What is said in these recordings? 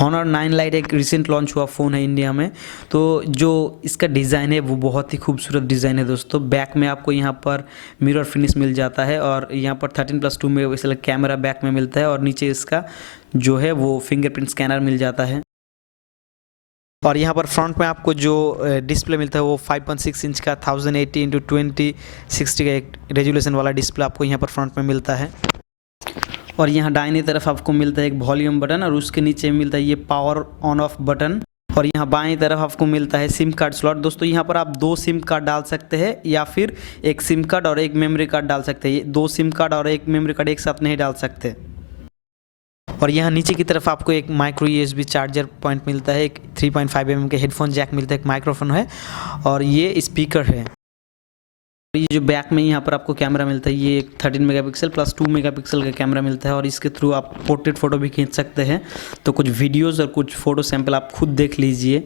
Honor 9 Lite एक recent launch हुआ phone है इंडिया में। तो जो इसका डिज़ाइन है वो बहुत ही खूबसूरत डिज़ाइन है दोस्तों। बैक में आपको यहाँ पर मिरर फिनिश मिल जाता है और यहाँ पर 13+2 मेगापिक्सल कैमरा बैक में मिलता है और नीचे इसका जो है वो फिंगरप्रिंट स्कैनर मिल जाता है। और यहाँ पर फ्रंट में आपको जो डिस्प्ले मिलता है वो 5.6 इंच का 1080x2060 का एक रेजोल्यूशन वाला डिस्प्ले आपको यहाँ पर फ्रंट में मिलता है। और यहाँ दाहिनी तरफ आपको मिलता है एक वॉल्यूम बटन और उसके नीचे मिलता है ये पावर ऑन ऑफ बटन। और यहाँ बाईं तरफ आपको मिलता है सिम कार्ड स्लॉट। दोस्तों यहाँ पर आप 2 सिम कार्ड डाल सकते हैं या फिर एक सिम कार्ड और एक मेमोरी कार्ड डाल सकते हैं। 2 सिम कार्ड और एक मेमोरी कार्ड एक साथ नहीं डाल सकते। और यहाँ नीचे की तरफ आपको एक माइक्रो USB चार्जर पॉइंट मिलता है, एक 3.5 mm के हेडफोन जैक मिलता है, एक माइक्रोफोन है और ये स्पीकर है। ये जो बैक में यहाँ पर आपको कैमरा मिलता है ये एक 13 मेगापिक्सल प्लस 2 मेगापिक्सल का कैमरा मिलता है और इसके थ्रू आप पोर्ट्रेट फ़ोटो भी खींच सकते हैं। तो कुछ वीडियोज़ और कुछ फ़ोटो सैंपल आप खुद देख लीजिए।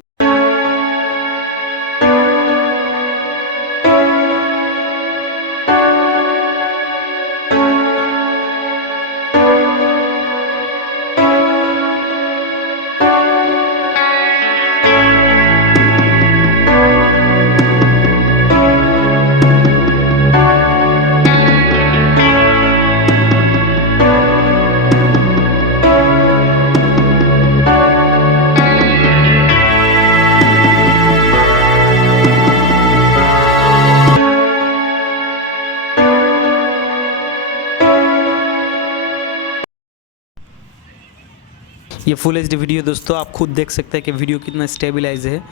ये फुल HD वीडियो दोस्तों आप खुद देख सकते हैं कि वीडियो कितना स्टेबलाइज है।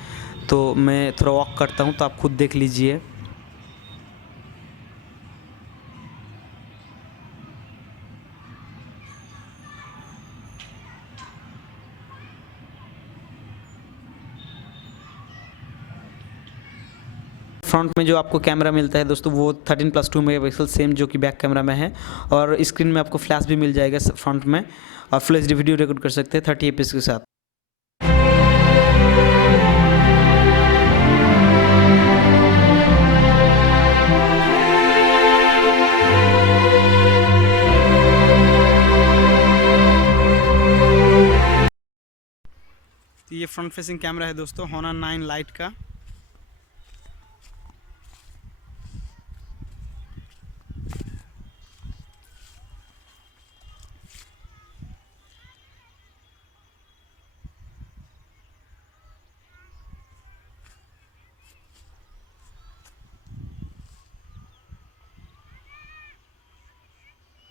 तो मैं थोड़ा वॉक करता हूँ तो आप खुद देख लीजिए। फ्रंट में जो आपको कैमरा मिलता है दोस्तों वो 13+2 मेगापिक्सल सेम जो कि बैक कैमरा में है और स्क्रीन में आपको फ्लैश भी मिल जाएगा फ्रंट में और फुल HD वीडियो रिकॉर्ड कर सकते हैं 30 fps के साथ। तो ये फ्रंट फेसिंग कैमरा है दोस्तों Honor 9 Lite का।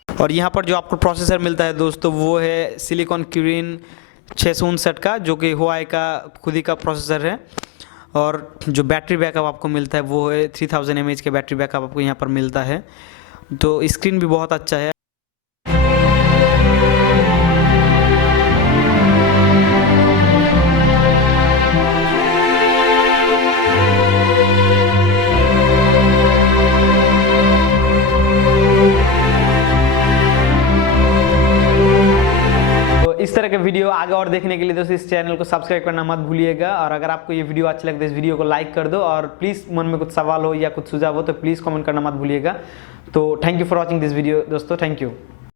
और यहाँ पर जो आपको प्रोसेसर मिलता है दोस्तों वो है सिलिकॉन क्यूरिन 659 का जो कि Huawei का खुद ही का प्रोसेसर है। और जो बैटरी बैकअप आपको मिलता है वो है 3000 mAh के बैटरी बैकअप आपको यहाँ पर मिलता है। तो स्क्रीन भी बहुत अच्छा है। इस तरह के वीडियो आगे और देखने के लिए दोस्तों इस चैनल को सब्सक्राइब करना मत भूलिएगा। और अगर आपको ये वीडियो अच्छा लगता है इस वीडियो को लाइक कर दो और प्लीज़ मन में कुछ सवाल हो या कुछ सुझाव हो तो प्लीज़ कमेंट करना मत भूलिएगा। तो thank you for watching this video दोस्तों, थैंक यू।